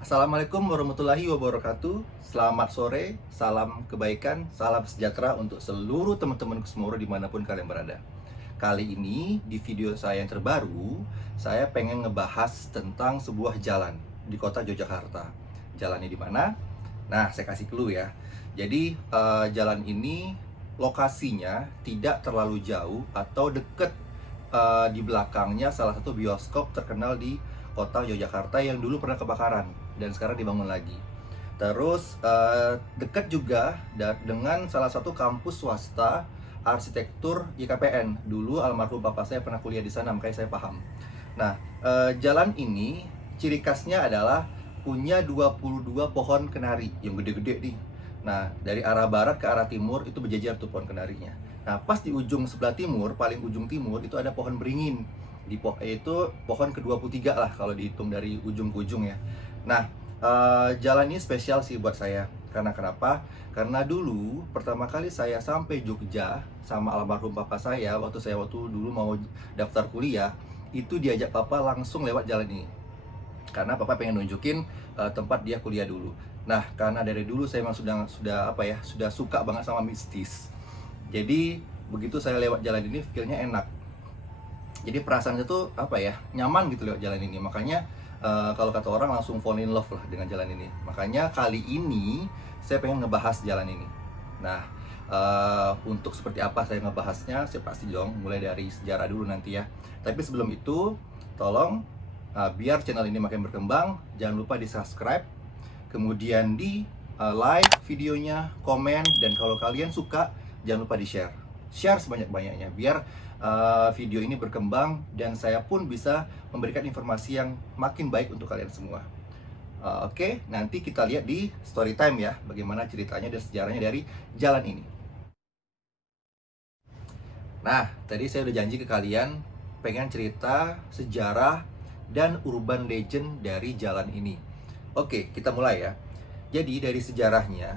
Assalamualaikum warahmatullahi wabarakatuh. Selamat sore, salam kebaikan, salam sejahtera untuk seluruh teman-temanku semua dimanapun kalian berada. Kali ini di video saya yang terbaru, saya pengen ngebahas tentang sebuah jalan di kota Yogyakarta. Jalannya di mana? Nah, saya kasih clue ya. Jadi jalan ini lokasinya tidak terlalu jauh atau deket, di belakangnya salah satu bioskop terkenal di kota Yogyakarta yang dulu pernah kebakaran dan sekarang dibangun lagi. Terus dekat juga dengan salah satu kampus swasta arsitektur YKPN. Dulu almarhum bapak saya pernah kuliah di sana, makanya saya paham. Nah, jalan ini ciri khasnya adalah punya 22 pohon kenari yang gede-gede nih. Nah, dari arah barat ke arah timur itu berjajar tuh pohon kenarinya. Nah, pas di ujung sebelah timur, paling ujung timur itu ada pohon beringin. Itu pohon ke-23 lah kalau dihitung dari ujung ke ujung ya. Nah, jalan ini spesial sih buat saya. Karena kenapa? Karena dulu pertama kali saya sampai Jogja sama almarhum papa saya waktu dulu mau daftar kuliah, itu diajak papa langsung lewat jalan ini. Karena papa pengen nunjukin tempat dia kuliah dulu. Nah, karena dari dulu saya memang sudah suka banget sama mistis. Jadi begitu saya lewat jalan ini, feel-nya enak. Jadi perasaan itu nyaman gitu lewat jalan ini. Makanya kalau kata orang langsung fall in love lah dengan jalan ini. Makanya kali ini saya pengen ngebahas jalan ini. Nah, untuk seperti apa saya ngebahasnya, saya pasti dong mulai dari sejarah dulu nanti ya. Tapi sebelum itu, tolong biar channel ini makin berkembang, jangan lupa di subscribe, kemudian di like videonya, komen, dan kalau kalian suka jangan lupa di share. Share sebanyak-banyaknya biar video ini berkembang dan saya pun bisa memberikan informasi yang makin baik untuk kalian semua. Oke, nanti kita lihat di story time ya, bagaimana ceritanya dan sejarahnya dari jalan ini. Nah, tadi saya udah janji ke kalian pengen cerita sejarah dan urban legend dari jalan ini. Oke, kita mulai ya. Jadi dari sejarahnya,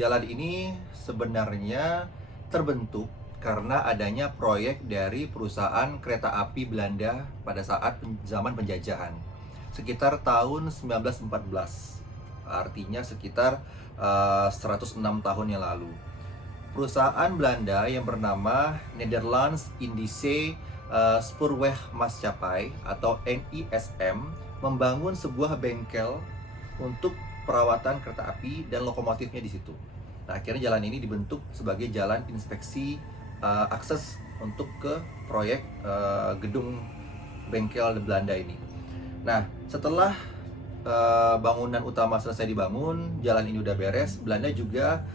jalan ini sebenarnya terbentuk karena adanya proyek dari perusahaan kereta api Belanda pada saat zaman penjajahan sekitar tahun 1914, artinya sekitar 106 tahun yang lalu. Perusahaan Belanda yang bernama Nederlands Indische Spoorwegmaatschappij atau NISM membangun sebuah bengkel untuk perawatan kereta api dan lokomotifnya di situ. Nah, akhirnya jalan ini dibentuk sebagai jalan inspeksi akses untuk ke proyek gedung bengkel Belanda ini. Nah, setelah bangunan utama selesai dibangun, jalan ini udah beres, Belanda juga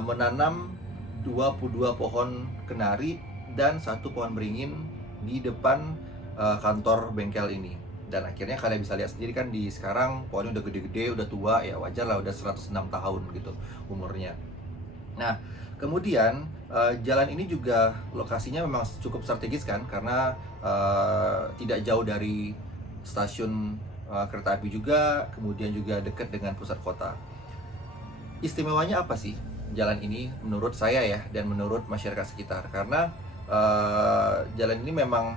menanam 22 pohon kenari dan satu pohon beringin di depan kantor bengkel ini. Dan akhirnya kalian bisa lihat sendiri kan di sekarang pohonnya udah gede-gede, udah tua, ya wajar lah udah 106 tahun gitu umurnya. Nah, kemudian jalan ini juga lokasinya memang cukup strategis kan, karena tidak jauh dari stasiun kereta api juga, kemudian juga dekat dengan pusat kota. Istimewanya apa sih jalan ini menurut saya ya, dan menurut masyarakat sekitar? Karena jalan ini memang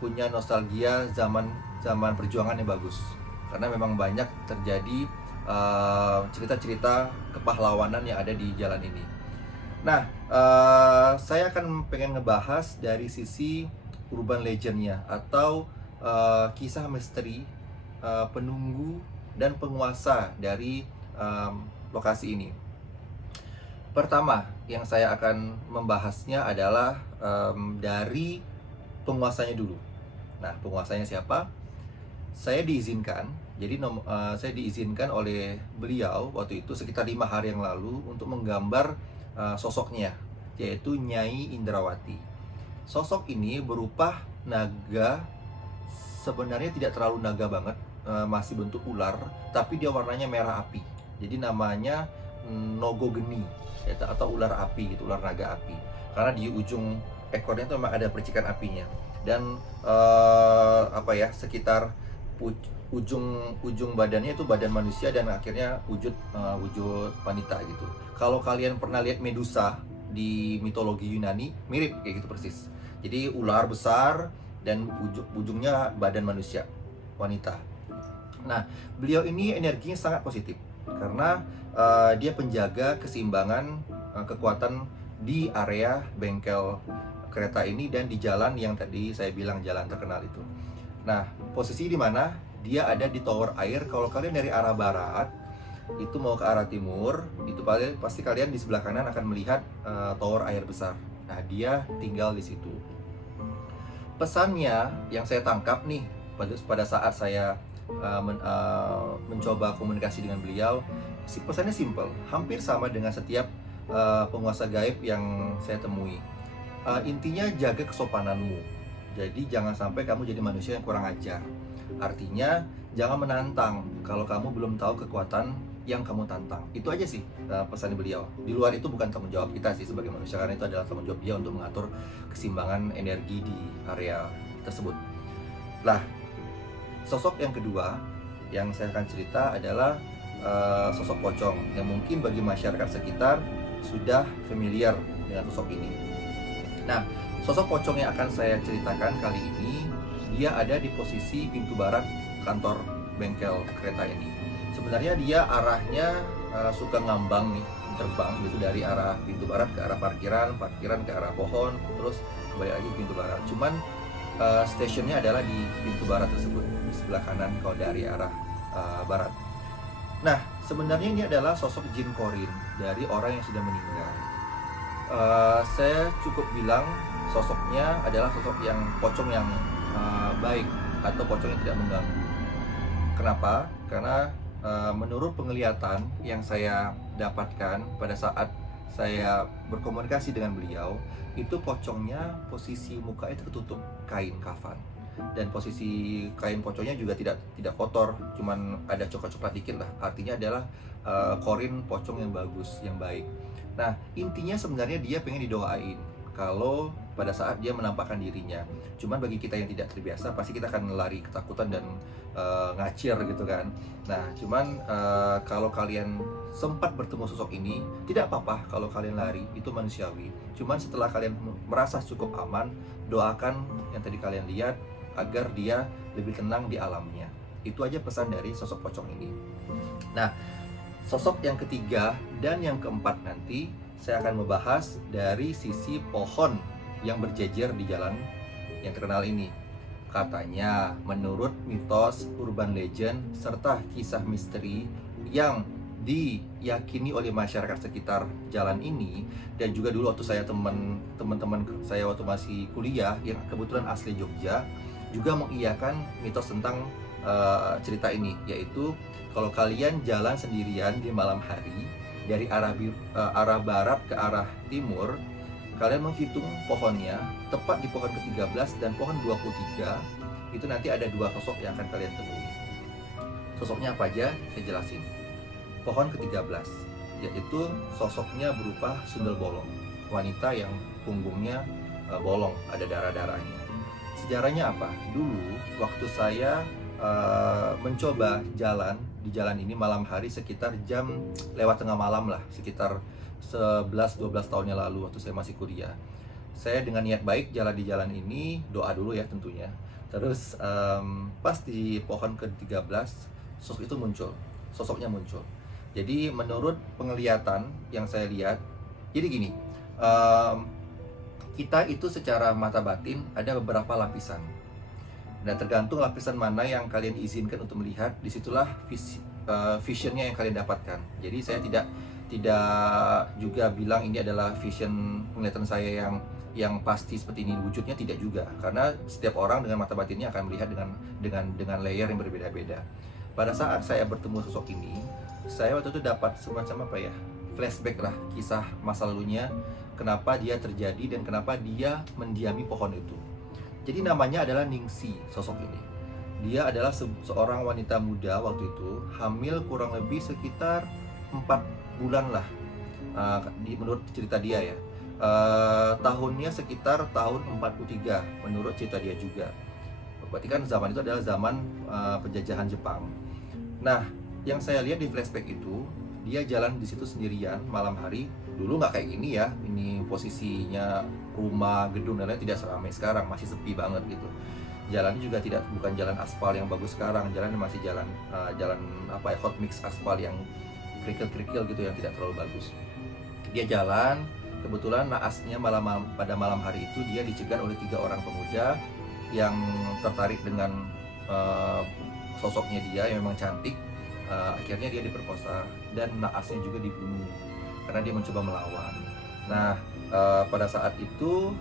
punya nostalgia zaman perjuangan yang bagus. Karena memang banyak terjadi cerita-cerita kepahlawanan yang ada di jalan ini. Nah, saya akan pengen ngebahas dari sisi urban legendnya atau kisah misteri penunggu dan penguasa dari lokasi ini. Pertama, yang saya akan membahasnya adalah dari penguasanya dulu. Nah, penguasanya siapa? Saya diizinkan oleh beliau waktu itu sekitar 5 hari yang lalu untuk menggambar sosoknya, yaitu Nyai Indrawati. Sosok ini berupa naga, sebenarnya tidak terlalu naga banget, masih bentuk ular, tapi dia warnanya merah api. Jadi namanya Nogogeni, atau ular api gitu, ular naga api. Karena di ujung ekornya itu memang ada percikan apinya. Dan sekitar ujung badannya itu badan manusia dan akhirnya wujud wanita gitu. Kalau kalian pernah lihat Medusa di mitologi Yunani, mirip kayak gitu persis. Jadi ular besar dan ujungnya badan manusia, wanita. Nah, beliau ini energinya sangat positif karena dia penjaga keseimbangan kekuatan di area bengkel kereta ini dan di jalan yang tadi saya bilang jalan terkenal itu. Nah, posisi di mana dia ada di tower air. Kalau kalian dari arah barat itu mau ke arah timur, itu pasti kalian di sebelah kanan akan melihat tower air besar. Nah, dia tinggal di situ. Pesannya yang saya tangkap nih pada saat saya mencoba komunikasi dengan beliau, pesannya simple, hampir sama dengan setiap penguasa gaib yang saya temui. Intinya jaga kesopananmu. Jadi jangan sampai kamu jadi manusia yang kurang ajar. Artinya jangan menantang kalau kamu belum tahu kekuatan yang kamu tantang. Itu aja sih pesan beliau. Di luar itu bukan tanggung jawab kita sih sebagai manusia, karena itu adalah tanggung jawab dia untuk mengatur keseimbangan energi di area tersebut. Nah, sosok yang kedua yang saya akan cerita adalah sosok pocong yang mungkin bagi masyarakat sekitar sudah familiar dengan sosok ini. Nah, sosok pocong yang akan saya ceritakan kali ini, dia ada di posisi pintu barat kantor bengkel kereta ini. Sebenarnya dia arahnya suka ngambang nih, terbang gitu dari arah pintu barat ke arah parkiran ke arah pohon, terus kembali lagi ke pintu barat. Cuman stasiunnya adalah di pintu barat tersebut, di sebelah kanan kalau dari arah barat. Nah, sebenarnya ini adalah sosok jin korin dari orang yang sudah meninggal. Saya cukup bilang sosoknya adalah sosok yang pocong yang baik atau pocong yang tidak mengganggu. Kenapa? Karena menurut penglihatan yang saya dapatkan pada saat saya berkomunikasi dengan beliau, itu pocongnya posisi mukanya tertutup kain kafan, dan posisi kain pocongnya juga tidak kotor, cuman ada coklat-coklat dikit lah. Artinya adalah korin pocong yang bagus, yang baik. Nah, intinya sebenarnya dia pengen didoain kalau pada saat dia menampakkan dirinya. Cuman bagi kita yang tidak terbiasa, pasti kita akan lari ketakutan dan ngacir gitu kan. Nah, cuman kalau kalian sempat bertemu sosok ini, tidak apa-apa kalau kalian lari, itu manusiawi. Cuman setelah kalian merasa cukup aman, doakan yang tadi kalian lihat agar dia lebih tenang di alamnya. Itu aja pesan dari sosok pocong ini. Nah, sosok yang ketiga dan yang keempat nanti saya akan membahas dari sisi pohon yang berjejer di jalan yang terkenal ini. Katanya, menurut mitos, urban legend, serta kisah misteri yang diyakini oleh masyarakat sekitar jalan ini, dan juga dulu waktu saya teman-teman saya waktu masih kuliah yang kebetulan asli Jogja juga mengiyakan mitos tentang cerita ini, yaitu kalau kalian jalan sendirian di malam hari dari arah barat ke arah timur, kalian menghitung pohonnya, tepat di pohon ke-13 dan pohon 23, itu nanti ada dua sosok yang akan kalian temui. Sosoknya apa aja? Saya jelasin. Pohon ke-13, yaitu sosoknya berupa sundel bolong, wanita yang punggungnya bolong, ada darah-darahnya. Sejarahnya apa? Dulu, waktu saya mencoba jalan di jalan ini malam hari sekitar jam lewat tengah malam lah, sekitar 11-12 tahun yang lalu waktu saya masih kuliah. Saya dengan niat baik jalan di jalan ini, doa dulu ya tentunya. Terus pas di pohon ke-13 sosoknya muncul. Jadi menurut penglihatan yang saya lihat, jadi gini, kita itu secara mata batin ada beberapa lapisan. Dan tergantung lapisan mana yang kalian izinkan untuk melihat, disitulah visionnya yang kalian dapatkan. Jadi saya tidak juga bilang ini adalah vision penglihatan saya yang pasti seperti ini wujudnya, tidak juga, karena setiap orang dengan mata batinnya akan melihat dengan layer yang berbeda-beda. Pada saat saya bertemu sosok ini, saya waktu itu dapat semacam flashback lah, kisah masa lalunya, kenapa dia terjadi dan kenapa dia mendiami pohon itu. Jadi namanya adalah Ningsi sosok ini. Dia adalah seorang wanita muda waktu itu, hamil kurang lebih sekitar 4 bulan lah, menurut cerita dia ya. Tahunnya sekitar tahun 43 menurut cerita dia juga. Berarti kan zaman itu adalah zaman penjajahan Jepang. Nah, yang saya lihat di flashback itu, dia jalan di situ sendirian malam hari. Dulu nggak kayak gini ya, ini posisinya rumah, gedung dan lain tidak seramai sekarang, masih sepi banget gitu. Jalannya juga bukan jalan aspal yang bagus sekarang, jalan masih jalan hot mix aspal yang kerikil-kerikil gitu, yang tidak terlalu bagus. Dia jalan, kebetulan naasnya pada malam hari itu dia dicegat oleh 3 orang pemuda yang tertarik dengan sosoknya dia yang memang cantik. Akhirnya dia diperkosa dan naasnya juga dibunuh karena dia mencoba melawan. Nah, pada saat itu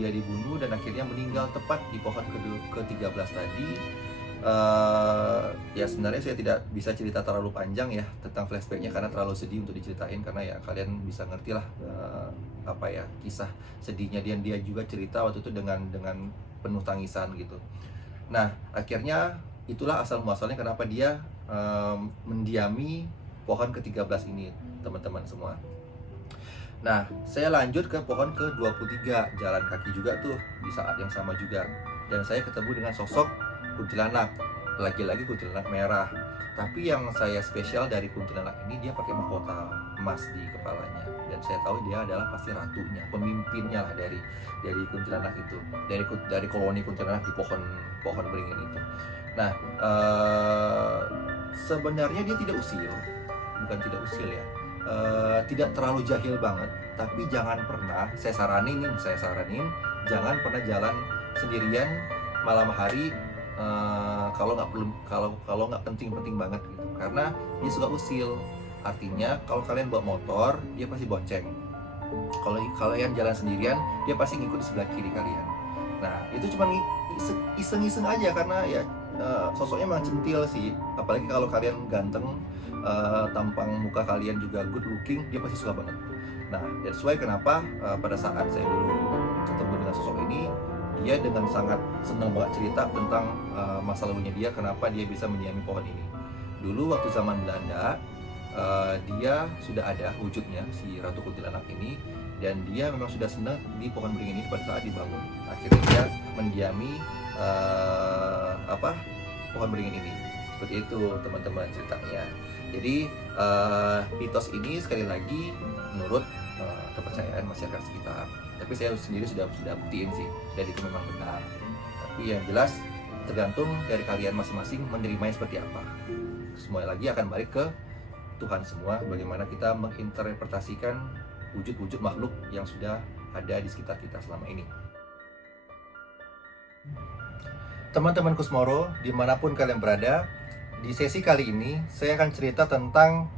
dia dibunuh dan akhirnya meninggal tepat di pohon ke-13 tadi. Ya sebenarnya saya tidak bisa cerita terlalu panjang ya tentang flashbacknya karena terlalu sedih untuk diceritain, karena ya kalian bisa ngerti lah kisah sedihnya dia juga cerita waktu itu dengan penuh tangisan gitu. Nah, akhirnya itulah asal muasalnya kenapa dia mendiami pohon ke-13 ini, teman-teman semua. Nah, saya lanjut ke pohon ke-23, jalan kaki juga tuh di saat yang sama juga. Dan saya ketemu dengan sosok kuntilanak, lagi-lagi kuntilanak merah. Tapi yang saya spesial dari kuntilanak ini, dia pakai mahkota emas di kepalanya. Dan saya tahu dia adalah pasti ratunya, pemimpinnya lah dari kuntilanak itu, dari koloni kuntilanak di pohon beringin itu. Nah, sebenarnya dia tidak usil, bukan tidak usil ya. Tidak terlalu jahil banget, tapi jangan pernah, saya saranin jangan pernah jalan sendirian malam hari kalau nggak penting banget gitu, karena dia suka usil. Artinya kalau kalian bawa motor, dia pasti bonceng. Kalau kalian jalan sendirian, dia pasti ngikut di sebelah kiri kalian. Nah, itu cuma iseng-iseng aja karena ya sosoknya memang centil sih, apalagi kalau kalian ganteng, tampang muka kalian juga good looking, dia pasti suka banget. Nah, that's why kenapa pada saat saya dulu ketemu dengan sosok ini, dia dengan sangat senang banget cerita tentang masa lalunya dia, kenapa dia bisa mendiami pohon ini. Dulu waktu zaman Belanda, dia sudah ada wujudnya, si Ratu Kuntilanak ini, dan dia memang sudah senang di pohon beringin ini pada saat dibangun. Akhirnya dia mendiami pohon beringin ini. Seperti itu teman-teman ceritanya. Jadi mitos ini sekali lagi menurut kepercayaan masyarakat sekitar. Tapi saya sendiri sudah buktiin sih, dan itu memang benar. Tapi yang jelas tergantung dari kalian masing-masing menerimanya seperti apa. Semua lagi akan balik ke Tuhan semua, bagaimana kita menginterpretasikan wujud-wujud makhluk yang sudah ada di sekitar kita selama ini. Teman-teman Kusmoro, dimanapun kalian berada, di sesi kali ini saya akan cerita tentang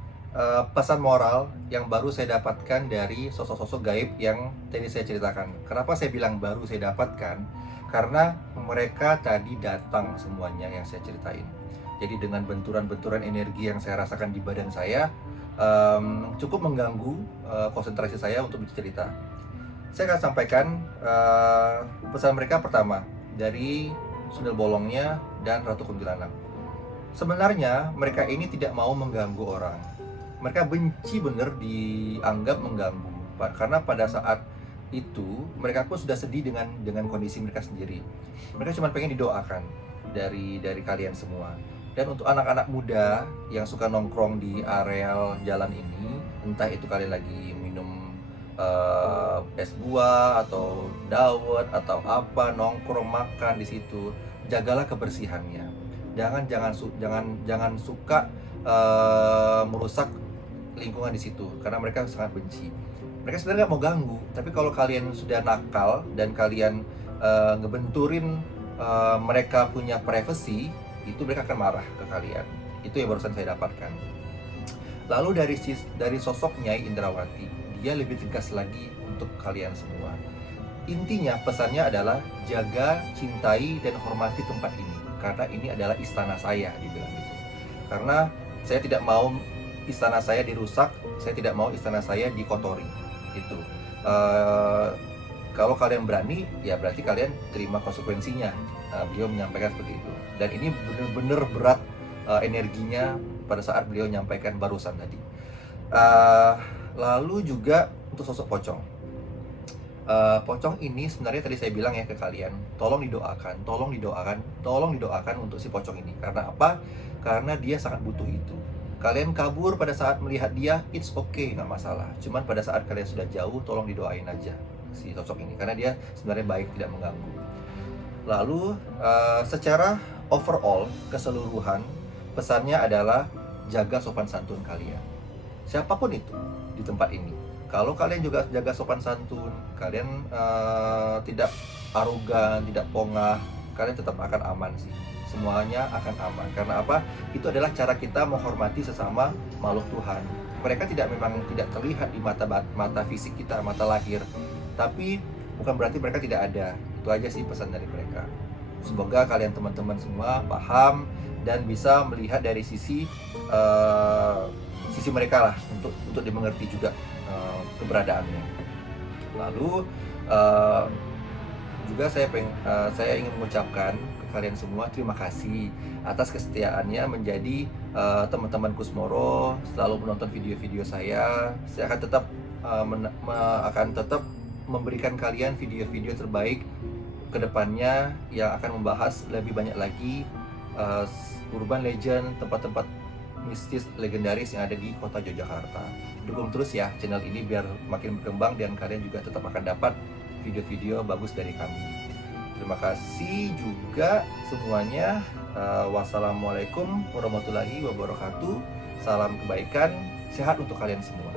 pesan moral yang baru saya dapatkan dari sosok-sosok gaib yang tadi saya ceritakan. Kenapa saya bilang baru saya dapatkan? Karena mereka tadi datang semuanya yang saya ceritain. Jadi dengan benturan-benturan energi yang saya rasakan di badan saya, cukup mengganggu konsentrasi saya untuk bercerita. Saya akan sampaikan pesan mereka pertama dari Sundel Bolongnya dan Ratu Kuntilanak. Sebenarnya mereka ini tidak mau mengganggu orang. Mereka benci bener dianggap mengganggu, karena pada saat itu mereka pun sudah sedih dengan kondisi mereka sendiri. Mereka cuma pengen didoakan dari kalian semua. Dan untuk anak-anak muda yang suka nongkrong di areal jalan ini, entah itu kalian lagi minum es buah atau dawet atau apa, nongkrong makan di situ, jagalah kebersihannya. Jangan suka merusak lingkungan di situ, karena mereka sangat benci. Mereka sebenarnya nggak mau ganggu, tapi kalau kalian sudah nakal dan kalian ngebenturin mereka punya privacy, itu mereka akan marah ke kalian. Itu yang barusan saya dapatkan. Lalu dari sosok Nyai Indrawati, dia lebih tegas lagi untuk kalian semua. Intinya pesannya adalah jaga, cintai, dan hormati tempat ini, karena ini adalah istana saya, dibilang gitu. Karena saya tidak mau istana saya dirusak, saya tidak mau istana saya dikotori. Itu kalau kalian berani, ya berarti kalian terima konsekuensinya. Beliau menyampaikan seperti itu, dan ini benar-benar berat energinya pada saat beliau menyampaikan barusan tadi. Lalu juga untuk sosok Pocong. Pocong ini sebenarnya tadi saya bilang ya ke kalian, tolong didoakan untuk si Pocong ini. Karena apa? Karena dia sangat butuh itu. Kalian kabur pada saat melihat dia, it's okay, nggak masalah. Cuman pada saat kalian sudah jauh, tolong didoain aja si sosok ini, karena dia sebenarnya baik, tidak mengganggu. Lalu secara overall, keseluruhan, pesannya adalah jaga sopan santun kalian. Siapapun itu di tempat ini. Kalau kalian juga jaga sopan santun, kalian tidak arogan, tidak pongah, kalian tetap akan aman sih. Semuanya akan aman. Karena apa? Itu adalah cara kita menghormati sesama makhluk Tuhan. Mereka memang tidak terlihat di mata fisik kita, mata lahir. Tapi bukan berarti mereka tidak ada. Itu aja sih pesan dari mereka. Semoga kalian teman-teman semua paham dan bisa melihat dari sisi mereka lah, untuk dimengerti juga keberadaannya. Lalu juga saya ingin mengucapkan ke kalian semua terima kasih atas kesetiaannya menjadi teman-teman Kusmoro, selalu menonton video-video saya. Saya akan tetap memberikan kalian video-video terbaik ke depannya yang akan membahas lebih banyak lagi urban legend, tempat-tempat mistis legendaris yang ada di kota Yogyakarta. Dukung terus ya channel ini biar makin berkembang dan kalian juga tetap akan dapat video-video bagus dari kami. Terima kasih juga semuanya. Wassalamualaikum warahmatullahi wabarakatuh. Salam kebaikan, sehat untuk kalian semua.